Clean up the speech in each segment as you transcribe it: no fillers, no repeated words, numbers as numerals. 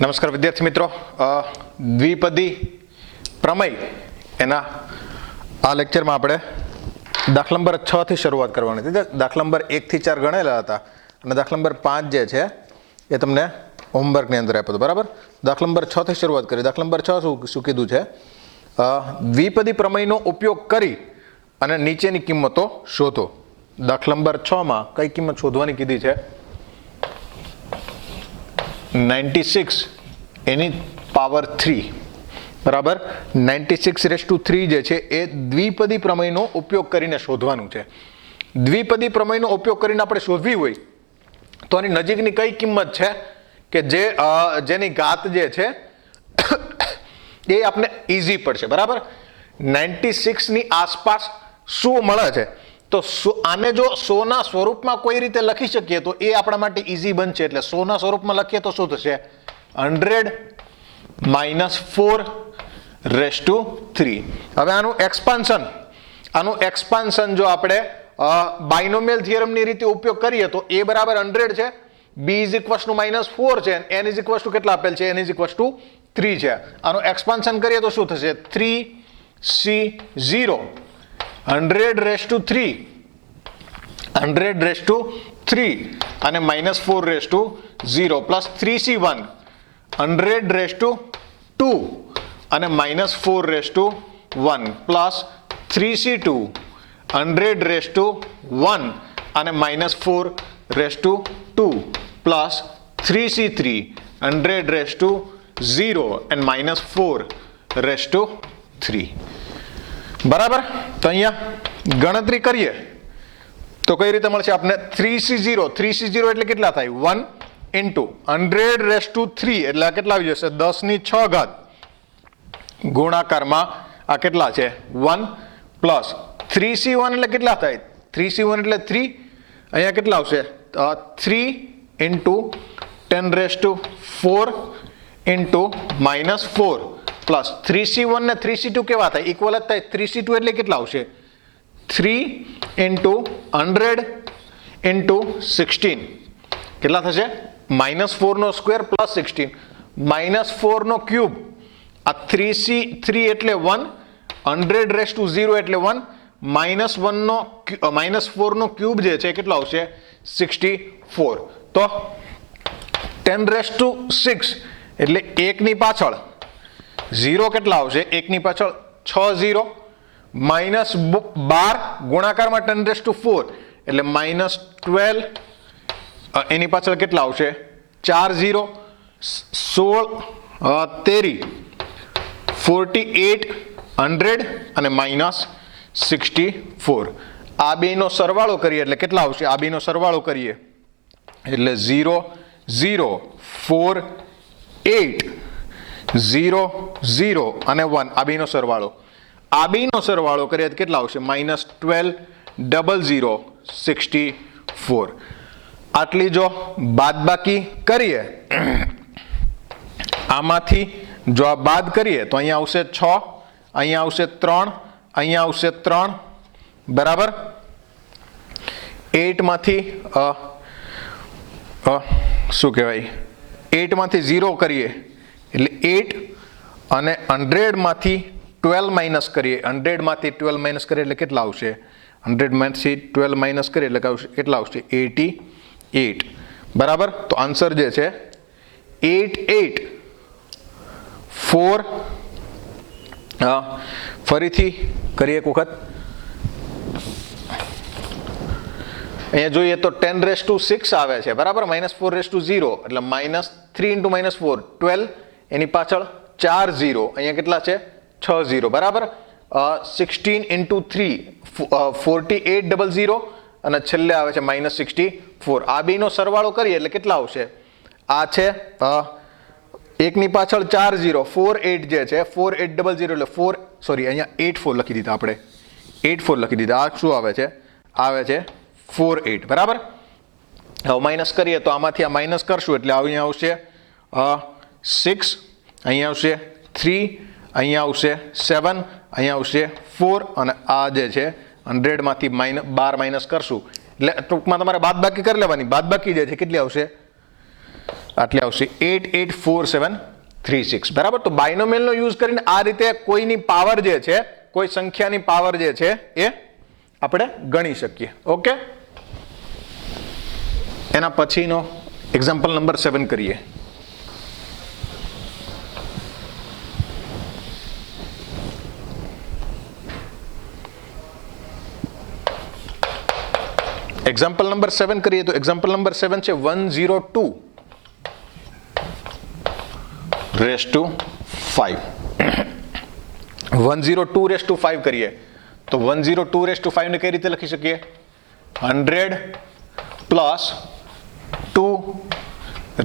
નમસ્કાર વિદ્યાર્થી મિત્રો, દ્વિપદી પ્રમેય એના આ લેક્ચરમાં આપણે દાખલા નંબર 6 થી શરૂઆત કરવાની હતી. દાખલા નંબર 1 થી 4 ગણેલા હતા અને દાખલા નંબર 5 જે છે એ તમને હોમવર્કની અંદર આપ્યો હતો. બરાબર, દાખલા નંબર 6 થી શરૂઆત કરી. દાખલા નંબર 6 શું કીધું છે? દ્વિપદી પ્રમેયનો ઉપયોગ કરી અને નીચેની કિંમતો શોધો. દાખલા નંબર 6 માં કઈ કિંમત શોધવાની કીધી છે? 96 એની પાવર 3. બરાબર, 96/3 જે છે એ દ્વિપદી પ્રમેયનો ઉપયોગ કરીને શોધવાનું છે. દ્વિપદી પ્રમેયનો ઉપયોગ કરીને આપણે શોધવી હોય તો આની નજીકની કઈ કિંમત છે કે જેની ઘાત જે છે એ આપણે ઈઝી પડશે. બરાબર, 96 ની આસપાસ શું મળે છે તો આને જો 100 ના સ્વરૂપમાં કોઈ રીતે લખી શકીએ તો એ આપણા માટે ઈઝી બનશે. એટલે 100 ના સ્વરૂપમાં લખીએ તો શું થશે? 100 - 4/3. હવે આનું એક્સપાન્શન જો આપણે બાયનોમિયલ થિયરમની રીતે ઉપયોગ કરીએ તો a બરાબર 100 છે, b -4 છે, n કેટલા આપેલ છે? n 3 છે. આનું એક્સપાન્શન કરીએ તો શું થશે? 3c0 100/3 અને -4/0 પ્લસ 3c1 100/2 અને -4/1 પ્લસ 3c2 100/1 અને -4/2 પ્લસ 3c3 100/0 and -4/3. બરાબર, તો અહીંયા ગણતરી કરીએ તો કઈ રીતે મળશે આપણે? 3c0 એટલે કેટલા થાય? 1 into 100/3 એટલે આ કેટલા આવી જશે? 10⁶ ગુણાકારમાં આ કેટલા છે? 1 પ્લસ 3c1 એટલે કેટલા થાય? 3c1 એટલે 3. અહીંયા કેટલા આવશે? 3 into 10⁴ into -4 પ્લસ 3c1 ને 3c2 કેવા થાય? ઇક્વલ જ થાય. 3c2 એટલે કેટલા આવશે? 3 into 100 into 16 કેટલા થશે? -4² પ્લસ 16 -4³ આ 3c3 એટલે 1 100/0 એટલે 1 -4³ જે છે કેટલો આવશે? 64. તો 10⁶ એટલે 1 ની પાછળ 0 કેટલા આવશે? 1 ની પાછળ 6 -12 ગુણાકારમાં 10⁴ એટલે -12 એની પાછળ કેટલા આવશે? 4 0 16 13 48 100 અને -64. આ બેનો સરવાળો કરીએ એટલે કેટલા આવશે? આ બેનો સરવાળો કરીએ એટલે 0 0 4 8 0 0 અને 1. આ બેનો સરવાળો કરીએ તો કેટલા આવશે? -12 00 64. આટલી જો બાદબાકી કરીએ, આમાંથી જો આ બાદ કરીએ તો અહીંયા આવશે 6, અહીંયા આવશે 3, અહીંયા આવશે 3. બરાબર, 8 માંથી શું કહેવાય? 8 માંથી 0 કરીએ એટલે 8 અને 100 માંથી 12 માઇનસ કરીએ. 100 માંથી 12 માઇનસ કરીએ એટલે કેટલા આવશે? 100 માંથી 12 માઇનસ કરીએ એટલે કેટલા આવશે? 88. બરાબર, તો આન્સર જે છે 88 4. ફરીથી કરીએ એક વખત. અહીંયા જોઈએ તો 10⁶ આવે છે. બરાબર, -4/0 એટલે -3 into -4 12 એની પાછળ 4 0 અહીંયા કેટલા છે? 6 0. બરાબર, 16 into 3 4800 અને છેલ્લે આવે છે -64. આ બેનો સરવાળો કરીએ એટલે કેટલા આવશે? આ છે 1 ની પાછળ 4 0 48 જે છે 4800 એટલે 4 અહીંયા 84 લખી દીધા આપણે. 84 લખી દીધા. આ શું આવે છે? આવે છે 48. બરાબર, હવે માઇનસ કરીએ તો આમાંથી આ માઇનસ કરશું એટલે અહીંયા આવશે 6, અહીંયા આવશે 3, અહીંયા આવશે 7, અહીંયા આવશે 4 અને આ જે છે 100 માંથી 12 માઇનસ કરશું એટલે ટૂંકમાં તમારે બાદબાકી કરી લેવાની. બાદબાકી જે છે કેટલી આવશે? આટલે આવશે 884736 બરાબર. તો બાયનોમિયલનો યુઝ કરીને આ રીતે કોઈની પાવર જે છે, કોઈ સંખ્યાની પાવર જે છે એ આપણે ગણી શકીએ. ઓકે, એના પછીનો એક્ઝામ્પલ નંબર 7 કરીએ. એક્ઝામ્પલ નંબર 7 કરીએ તો એક્ઝામ્પલ નંબર 7 છે 102 રેસ્ટ ટુ 5. 102 રેસ્ટ ટુ 5 કરીએ તો 102 રેસ્ટ ટુ 5 ને કઈ રીતે લખી શકીએ? 100 plus 2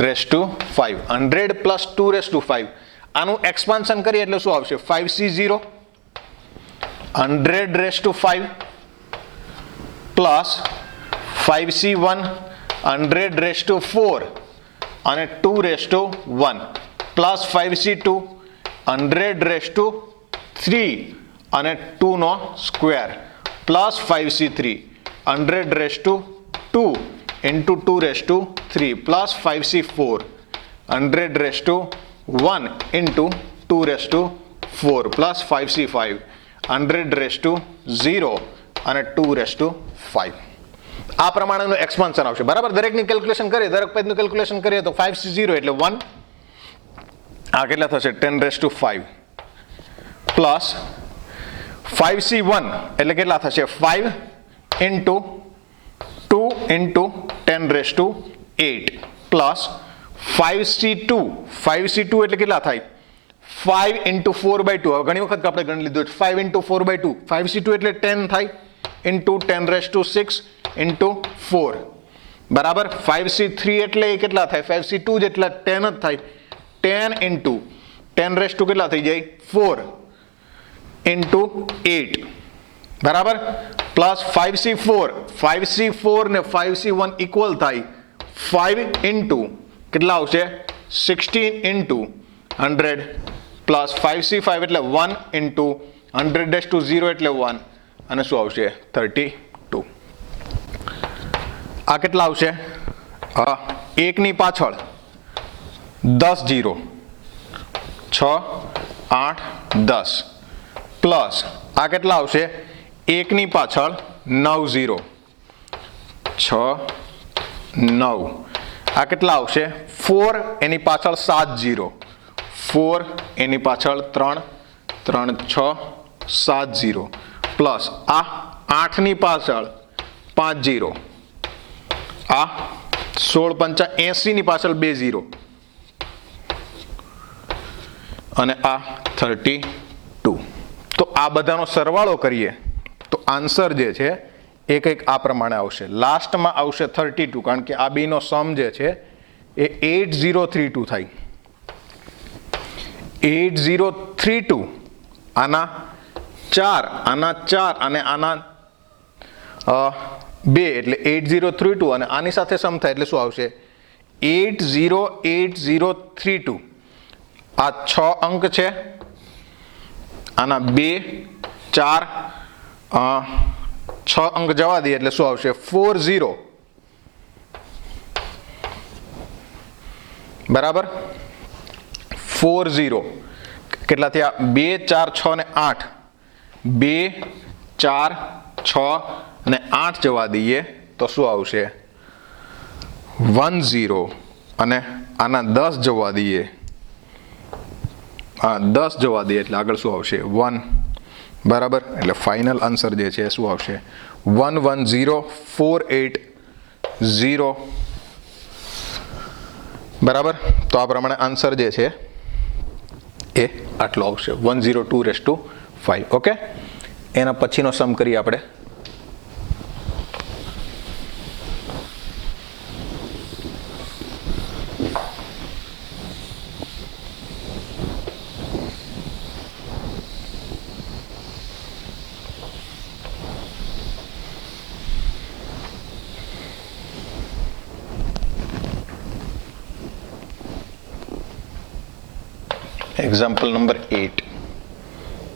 raised to 5. 100 plus 2 raised to 5. આનું એક્સપાન્શન કરીએ એટલે શું આવશે? 5c0 100 raised to 5 plus 5c1 100 raised to 4 અને 2 raised to 1 plus 5c2 100 raised to 3 અને 2 નો square plus 5c3 100 raised to 2 into 2 raised to 3 plus 5c4 100 raised to 1 into 2 raised to 4 plus 5c5 100 raised two 0 અને 2 raised to 5. આ પ્રમાણેનું expansion આવશે બરાબર. દરેકની calculation કરીએ, દરેક પેજનું કેલ્ક્યુલેશન કરીએ તો 5c0 એટલે 1, આ કેટલા થશે? 10 રેસ્ટ ટુ 5 પ્લસ 5c1 એટલે કેટલા થશે? 5 into 2 into 10 raised to 8 plus 5c2 એટલે કેટલા થાય? 5 ઇન્ટુ 4/2. હવે ઘણી વખત આપણે ગણી લીધું 5 ઇન્ટુ 4/2. 5c2 એટલે 10 થાય ઇન્ટુ 10 રેસ્ટ ટુ 6 ઇન્ટુ 4 બરાબર. 5c3 એટલે એ કેટલા થાય? 5c2 જેટલા 10 જ થાય. 10 ઇન્ટુ 10 રેસ્ટ ટુ કેટલા થઈ જાય? 4 ઇન્ટુ 8 બરાબર. પ્લસ 5c4 ને 5c1 ઇક્વલ થાય 5 ઇન્ટુ કેટલા આવશે? 16 ઇન્ટુ 100 પ્લસ 5c5 એટલે 1 ઇન્ટુ 100 રેસ્ટ ટુ 0 એટલે 1 અને શું આવશે? 32. આ કેટલા આવશે? એકની પાછળ 10 0 6 8 10 પ્લસ આ કેટલા આવશે? એકની પાછળ 9 0 6 9. આ કેટલા આવશે? 4 એની પાછળ 7 0 4 એની પાછળ 3 3 6 7 0 પ્લસ આ 8 ની પાછળ 5 0 આ 16 પંચા 80 ની પાછળ 2 0 અને આ 32. તો આ બધાનો સરવાળો કરીએ તો આન્સર જે છે એ કંઈક આ પ્રમાણે આવશે. લાસ્ટમાં આવશે 32 કારણ કે આ બેનો સમ જે છે એ 8032 થાય. 8032 આના 4 આના 4 અને આના 2 એટલે 8032 અને આની સાથે સમ થાય એટલે શું આવશે? 808032. આ 6 અંક છે, આના 2 4 6 અંક જવા દઈએ એટલે શું આવશે? 40 બરાબર. 40 કેટલા થયા? 2 4 6 ને 8 2 4 6 અને 8 જવા દઈએ તો શું આવશે? 10 અને આના 10 જવા દઈએ, 10 જવા દઈએ એટલે આગળ શું આવશે? 1 બરાબર. એટલે ફાઇનલ આન્સર જે છે શું આવશે? 110480 બરાબર. તો આ પ્રમાણે આન્સર જે છે એ આટલો આવશે 102/5. ઓકે, એના પછીનો સમ કરીએ આપણે. Example number 8.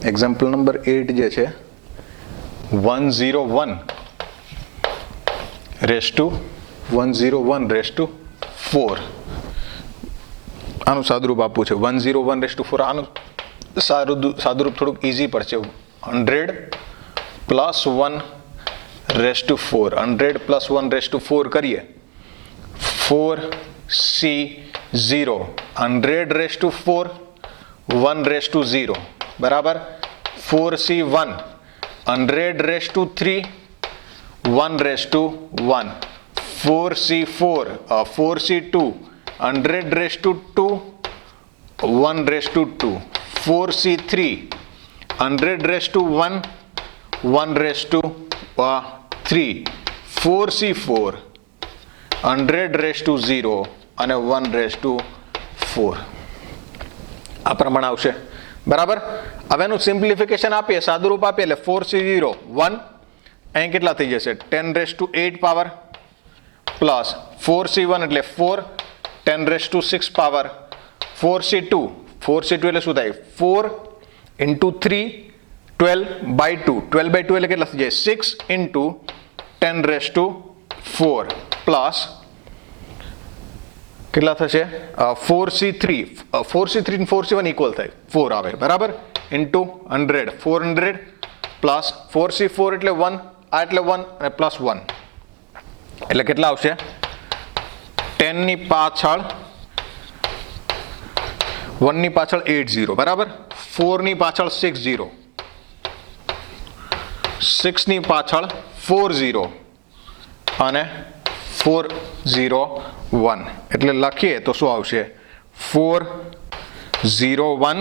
એક્ઝામ્પલ નંબર 8 જે છે 101 રેસ ટુ 4 આનું સાદુરૂપ આપવું છે 101/4. આનું સાદુરૂપ થોડુંક ઇઝી પડશે. 100 + 1/4. 100 + 1/4 કરીએ 4C0. 100/4 1/0 બરાબર. 4C1 100/3 1/1. 4C4 4C2 100/2 1/2. 4C3 100/1 1/3. 4C4 100/0 અને 1/4 આ પ્રમાણે આવશે બરાબર. હવે એનું સિમ્પ્લિફિકેશન આપીએ, સાદુરૂપ આપીએ એટલે 4C0 1 અહીં કેટલા થઈ જશે 10⁸ પાવર પ્લસ 4C1 એટલે 4 10⁶ પાવર 4C2 એટલે શું થાય 4 × 3 12/2 12/2 એટલે કેટલા થઈ જાય 6 × 10⁴ પ્લસ કેટલા થશે 4C3 અને 4C1 ઇક્વલ થાય 4 આવે બરાબર ઇન્ટુ 100 400 પ્લસ 4C4 એટલે 1 આ એટલે 1 અને પ્લસ 1 એટલે કેટલા આવશે 10 ની પાછળ 1 ની પાછળ 80 બરાબર 4 ની પાછળ 60 6 ની પાછળ 40 અને 401 એટલે લખીએ તો શું આવશે 401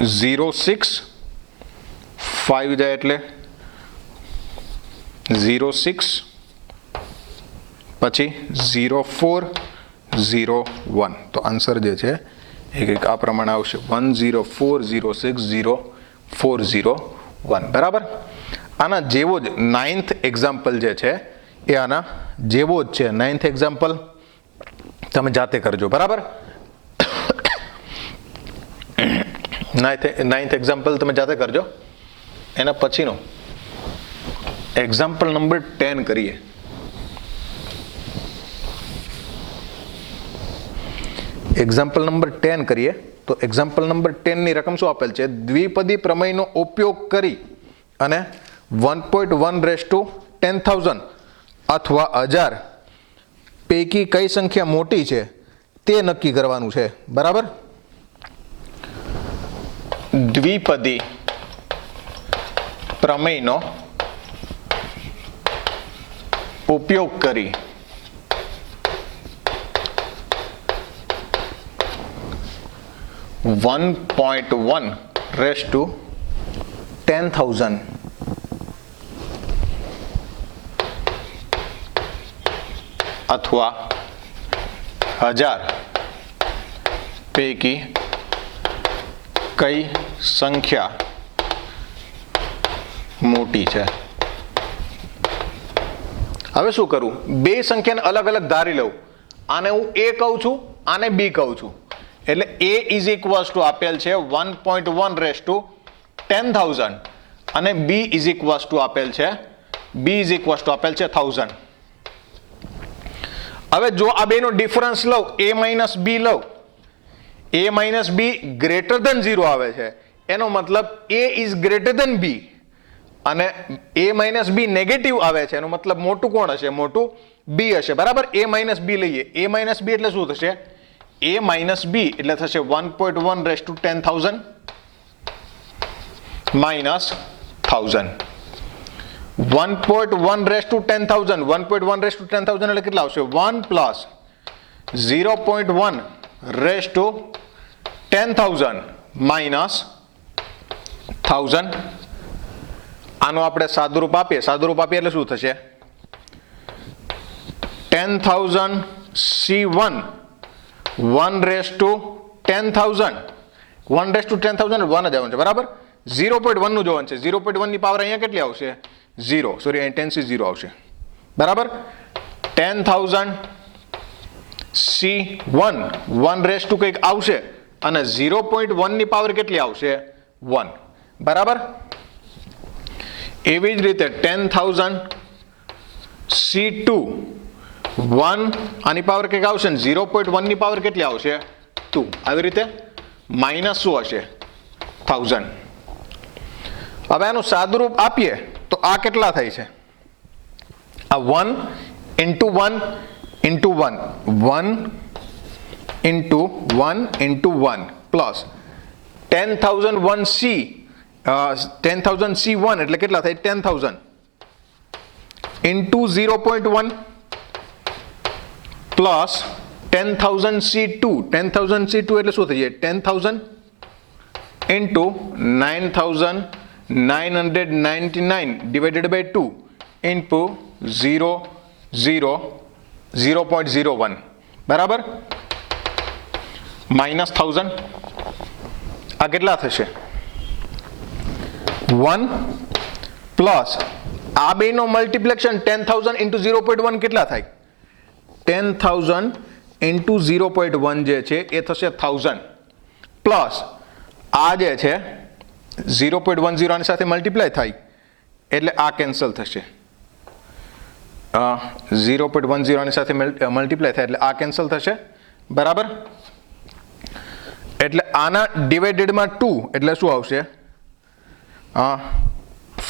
06 5 જાય એટલે 06 પછી 0401 તો આન્સર જે છે એ કંઈક આ પ્રમાણે આવશે 104060401 બરાબર. આના જેવો જ 9th એક્ઝામ્પલ જે છે એ આના જેવો જ છે. 9th એક્ઝામ્પલ તમે જાતે કરજો બરાબર. 9th એક્ઝામ્પલ તમે જાતે કરજો. એના પછીનો એક્ઝામ્પલ નંબર 10 કરીએ. એક્ઝામ્પલ નંબર 10 કરીએ તો એક્ઝામ્પલ નંબર 10 ની રકમ શું આપેલ છે દ્વિપદી પ્રમેયનો ઉપયોગ કરી અને 1.1/10,000 અથવા 1000 પૈકી કઈ સંખ્યા મોટી છે તે નક્કી કરવાનું છે બરાબર. દ્વિપદી પ્રમેયનો ઉપયોગ કરી 1.1/10,000 અથવા 1000 પૈકી કઈ સંખ્યા મોટી છે. હવે શું કરું બે સંખ્યાને અલગ અલગ ધારી લઉં. આને હું A કહું છું આને B કહું છું એટલે A = આપેલ છે 1.1/10,000 અને B આપેલ છે 1000. હવે જો આ બેનો ડિફરન્સ લઉં A - B લઉં A - B > 0 આવે છે એનો મતલબ A > B અને A - B નેગેટિવ આવે છે એનો મતલબ મોટું કોણ હશે મોટું B હશે બરાબર. A - B લઈએ A - B એટલે શું થશે A - B એટલે થશે 1.1/10,000 -1000 1.1/10,000 1.1/10,000 એટલે કેટલા આવશે 1 + 0.1/10,000 -1000. આનો આપણે સાદુરૂપ આપીએ એટલે શું થશે 10,000 C1 1/10,000 1/10,000 1 જ આવવાનું છે બરાબર. 0.1 નું જોવાનું છે 0.1 ની પાવર અહીંયા કેટલી આવશે 0 સોરી અહીં 10C0 આવશે બરાબર. 10,000 C1 1 કંઈક આવશે અને 0.1 ની પાવર કેટલી આવશે 1 બરાબર. એવી જ રીતે 10,000 C2 1 આની પાવર કંઈક આવશે ને 0.1 ની પાવર કેટલી આવશે 2 આવી રીતે માઇનસ શું હશે 1000. હવે આનું સાદુરૂપ આપીએ તો આ કેટલા થાય છે આ 1 into 1 into 1 1 into 1 into 1 plus 10,001 C 10,000 C1 એટલે કેટલા થાય 10,000 into 0.1 plus 10,000 C2 10,000 C2 એટલે શું થઈ જાય 10,000 into 9,999 divided by 2 into 0.01 બરાબર માઇનસ 1000 આ કેટલા થશે 1 પ્લસ આ બેનો મલ્ટિપ્લિકેશન 10,000 into 0.1 કેટલા થાય 10,000 into 0.1 જે છે એ થશે 1000 પ્લસ આ જે છે 0.10 આની સાથે મલ્ટીપ્લાય થાય એટલે આ કેન્સલ થશે 0.10 આની સાથે મલ્ટીપ્લાય થાય એટલે આ કેન્સલ થશે બરાબર એટલે આના ડિવાઇડેડમાં 2 એટલે શું આવશે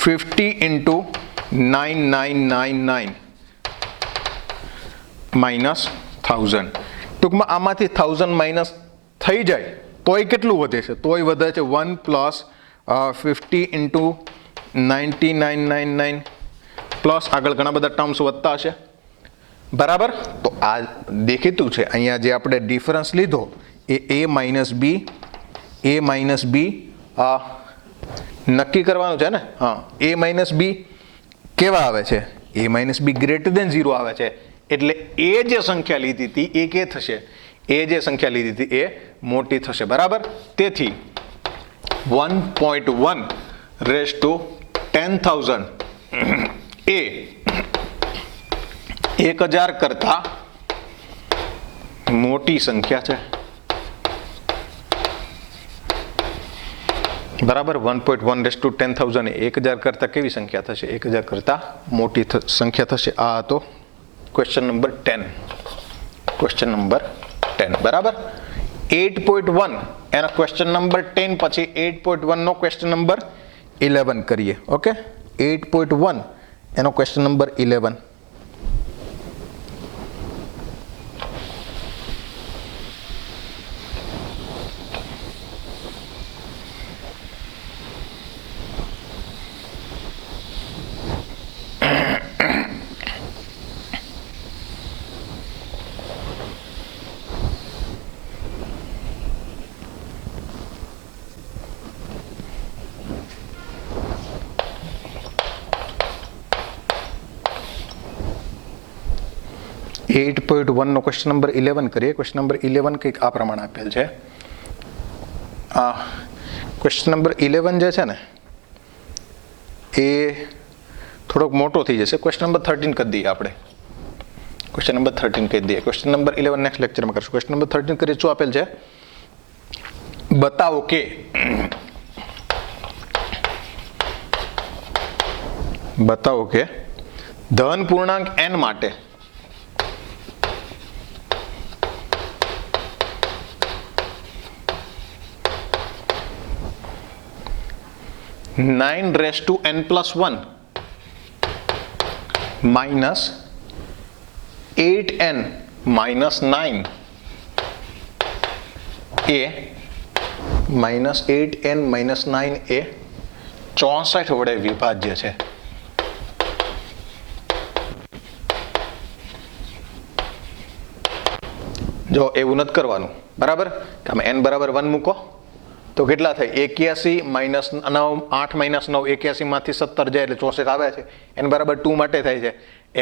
50 into 9999 માઇનસ 1000 ટૂંકમાં આમાંથી 1000 માઇનસ થઈ જાય તોય કેટલું વધે છે તોય વધે છે 1 પ્લસ 50 into 9999 પ્લસ આગળ ઘણા બધા ટર્મ્સ વધતા હશે બરાબર તો આ દેખીતું છે અહીંયા જે આપણે ડિફરન્સ લીધો એ a માઇનસ b નક્કી કરવાનું છે ને હા a માઇનસ b કેવા આવે છે a minus b greater than 0 આવે છે એટલે એ જે સંખ્યા લીધી હતી એ કે થશે એ જે સંખ્યા લીધી હતી એ મોટી થશે બરાબર તેથી 1.1 રેઝ ટુ 10,000 એ 1000 કરતા મોટી સંખ્યા છે બરાબર 1.1 રેઝ ટુ 10,000 એ 1000 કરતા કેવી સંખ્યા થશે 1000 કરતા મોટી સંખ્યા થશે આ હતો ક્વેશ્ચન નંબર 10 બરાબર 8.1 એનો ક્વેશ્ચન નંબર 10 પછી 8.1 નો ક્વેશ્ચન નંબર 11 કરીએ ઓકે 8.1 એનો ક્વેશ્ચન નંબર 11 8.1 નો ક્વેશ્ચન નંબર 11 કરીએ ક્વેશ્ચન નંબર 11 કંઈક આ પ્રમાણે આપેલ છે ક્વેશ્ચન નંબર 11 જે છે ને એ થોડોક મોટો થઈ જશે ક્વેશ્ચન નંબર 13 કરી દઈએ આપણે ક્વેશ્ચન નંબર 13 કહી દઈએ ક્વેશ્ચન નંબર 11 નેક્સ્ટ લેક્ચરમાં કરશું ક્વેશ્ચન નંબર 13 કરીએ શું આપેલ છે બતાવો કે ધન પૂર્ણાંક n માટે nine raise to n plus 1 minus 8n minus 9 એ માઇનસ 8n માઇનસ 9 એ 64 વડે વિભાજ્ય છે જો એવું નથી કરવાનું બરાબર તમે n બરાબર 1 મૂકો તો કેટલા થાય 81 માઇનસ 9 8 માઇનસ 9 81 માંથી 17 જાય એટલે 64 આવે છે n બરાબર 2 માટે થાય છે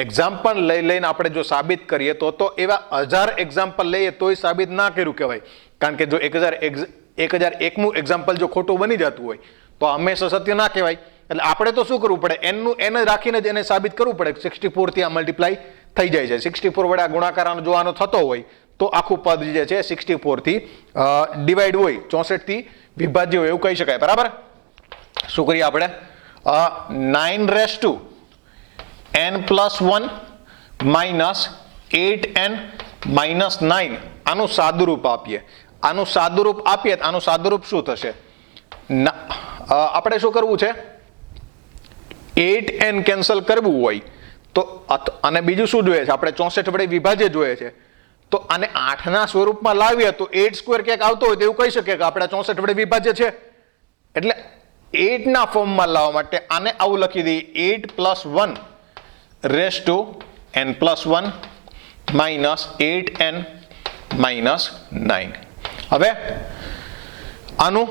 એક્ઝામ્પલ લઈને આપણે જો સાબિત કરીએ તો એવા 1000 એક્ઝામ્પલ લઈએ તોય સાબિત ના કર્યું કહેવાય કારણ કે જો 1001મું એક્ઝામ્પલ જો ખોટું બની જતું હોય તો હંમેશા સત્ય ના કહેવાય એટલે આપણે તો શું કરવું પડે n નું n જ રાખીને જ એને સાબિત કરવું પડે 64 થી આ મલ્ટીપ્લાય થઈ જાય છે 64 વડે આ ગુણાકાર જો આનો થતો હોય તો આખું પદ જે છે 64 થી ડિવાઈડ હોય 64 થી વિભાજ્ય હોય એવું કહી શકાય બરાબર શું કરીએ આપણે 9 raise to n plus 1 minus 8n minus 9 આનું સાદુરૂપ આપીએ. આનું સાદુરૂપ આપીએ તો આનું સાદુરૂપ શું થશે? આપણે શું કરવું છે? 8n કેન્સલ કરવું હોય તો, અને બીજું શું જોઈએ છે? આપણે 64 વડે વિભાજ્ય જોઈએ છે. તો આને 8 ના સ્વરૂપમાં લાવીએ તો 8 સ્ક્વેર ક્યાંક આવતો હોય તો એવું કહી શકીએ કે આપણે 64 વડે વિભાજ્ય છે. એટલે 8 ના ફોર્મમાં લાવવા માટે આને આવું લખી દઈએ, 8 plus 1 raise to n plus 1 minus 8n minus 9. હવે આનું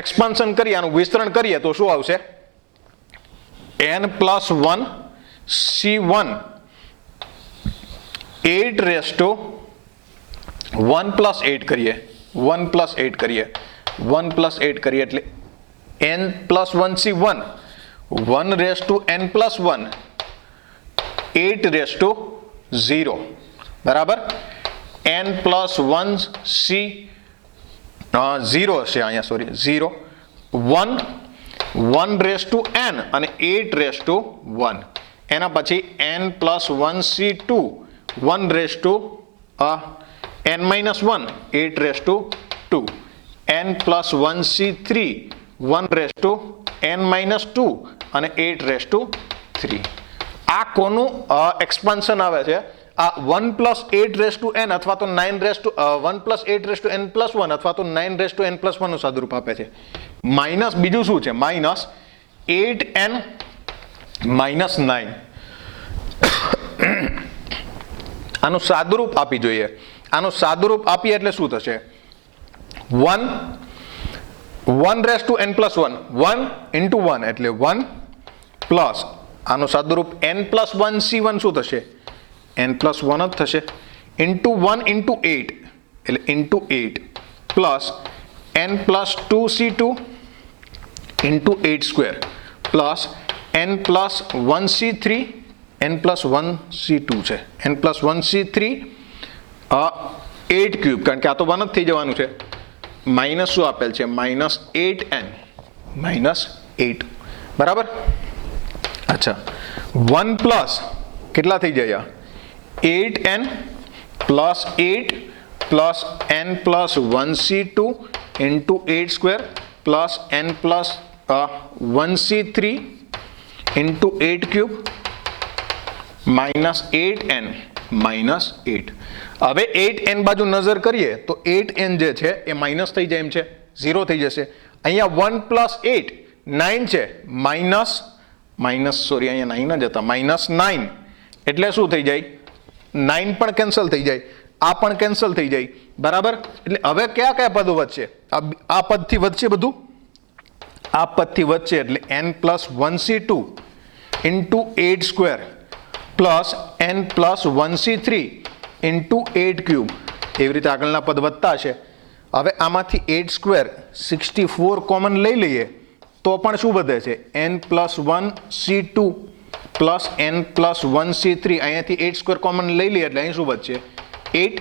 એક્સપાન્શન કરીએ, આનું વિસ્તરણ કરીએ તો શું આવશે? n plus 1 c1 8 raise to 1 plus 8 કરીએ, 1 પ્લસ 8 કરીએ, 1 પ્લસ 8 કરીએ એટલે n plus 1 c1 1 raise to n plus 1 8 raise to 0 બરાબર. n પ્લસ 1 c 0 હશે અહીંયા, સોરી 0 1 રેસ ટુ n અને 8 રેસ ટુ 1. એના પછી n plus 1 c2 1 raise to n minus 1 8 raise to 2. n plus 1 c3 1 raise to n minus 2 અને 8 raise to 3. આ કોનું expansion આવે છે? આ 1 પ્લસ 8 રેસ ટુ n અથવા તો 9 raise to 1 plus 8 raise to n plus 1 અથવા તો 9 રેસ ટુ n પ્લસ 1 નું સાદુરૂપ આપે છે. માઇનસ બીજું શું છે? Minus 8n minus 9. આનું સાદુરૂપ આપી જોઈએ. આનું સાદુરૂપ આપીએ એટલે શું થશે? 1 raise to n plus 1 1 into 1 એટલે 1 પ્લસ આનું સાદુરૂપ n પ્લસ 1 c1 શું થશે? n પ્લસ 1 જ થશે, ઇન્ટુ 1 ઇન્ટુ 8 એટલે into 8 plus n plus 2 c2 into 8 square plus n plus 1 c3 n plus 1 c2 છે, n પ્લસ 1 c3 8 ક્યુબ, કારણ કે આ તો 1 જ થઈ જવાનું છે. માઇનસ શું આપેલ છે? માઇનસ 8n માઇનસ 8 બરાબર. અચ્છા, 1 પ્લસ કેટલા થઈ જાય? 8n plus 8 plus n plus 1 c2 into 8 square plus n plus 1 c3 into 8 cube minus 8n minus 8. હવે 8n બાજુ નજર કરીએ તો 8n જે છે એ માઇનસ થઈ જાય એમ છે, 0 થઈ જશે. અહીંયા 1 પ્લસ 8 9 છે, માઇનસ સોરી અહીંયા 9 જ હતા, માઇનસ 9 એટલે શું થઈ જાય? 9 પણ કેન્સલ થઈ જાય, આ પણ કેન્સલ થઈ જાય બરાબર. એટલે હવે કયા કયા પદો વધશે? આ પદથી વધશે બધું, આ પદથી વધશે એટલે n plus 1 c2 into 8 square plus n plus 1 c3 into 8 cube, એવી રીતે આગળના પદ વધતા હશે. હવે આમાંથી 8 સ્ક્વેર 64 કોમન લઈ લઈએ તો પણ શું વધે છે? n plus 1 c2 plus n plus 1 c3, અહીંયાથી 8 સ્ક્વેર કોમન લઈ લઈએ એટલે અહીં શું વધશે? 8.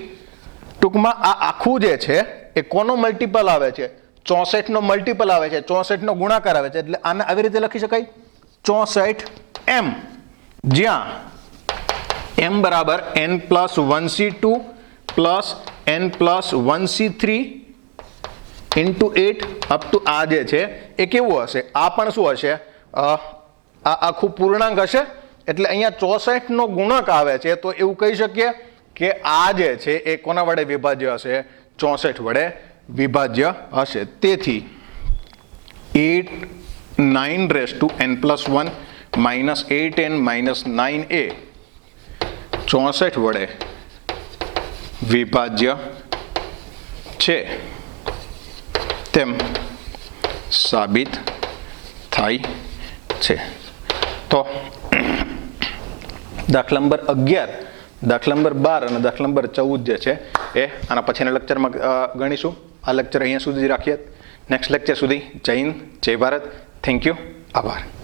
ટૂંકમાં આ આખું જે છે એ કોનો મલ્ટિપલ આવે છે? 64 નો મલ્ટિપલ આવે છે, 64 નો ગુણાકાર આવે છે. એટલે આને આવી રીતે લખી શકાય 64m, જ્યાં m બરાબર n plus 1 c2 plus n plus 1 c3 into 8 up to આ જે છે એ કેવું હશે? આ પણ શું હશે? આ આખું પૂર્ણાંક હશે. એટલે અહીંયા 64 નો ગુણક આવે છે તો એવું કહી શકીએ કે આ જે છે એ કોના વડે વિભાજ્ય હશે? 64 વડે વિભાજ્ય હશે. તેથી 9 raise to n plus 1 minus 8n minus 9a 64 વડે વિભાજ્ય છે તેમ સાબિત થાય છે. તો દાખલા નંબર 11, દાખલા નંબર 12 અને દાખલા નંબર 14 જે છે એ આના પછીના લેક્ચરમાં ગણીશું. આ લેક્ચર અહીંયા સુધી રાખીએ. નેક્સ્ટ લેક્ચર સુધી જય હિન્દ, જય ભારત. થેન્ક યુ, આભાર.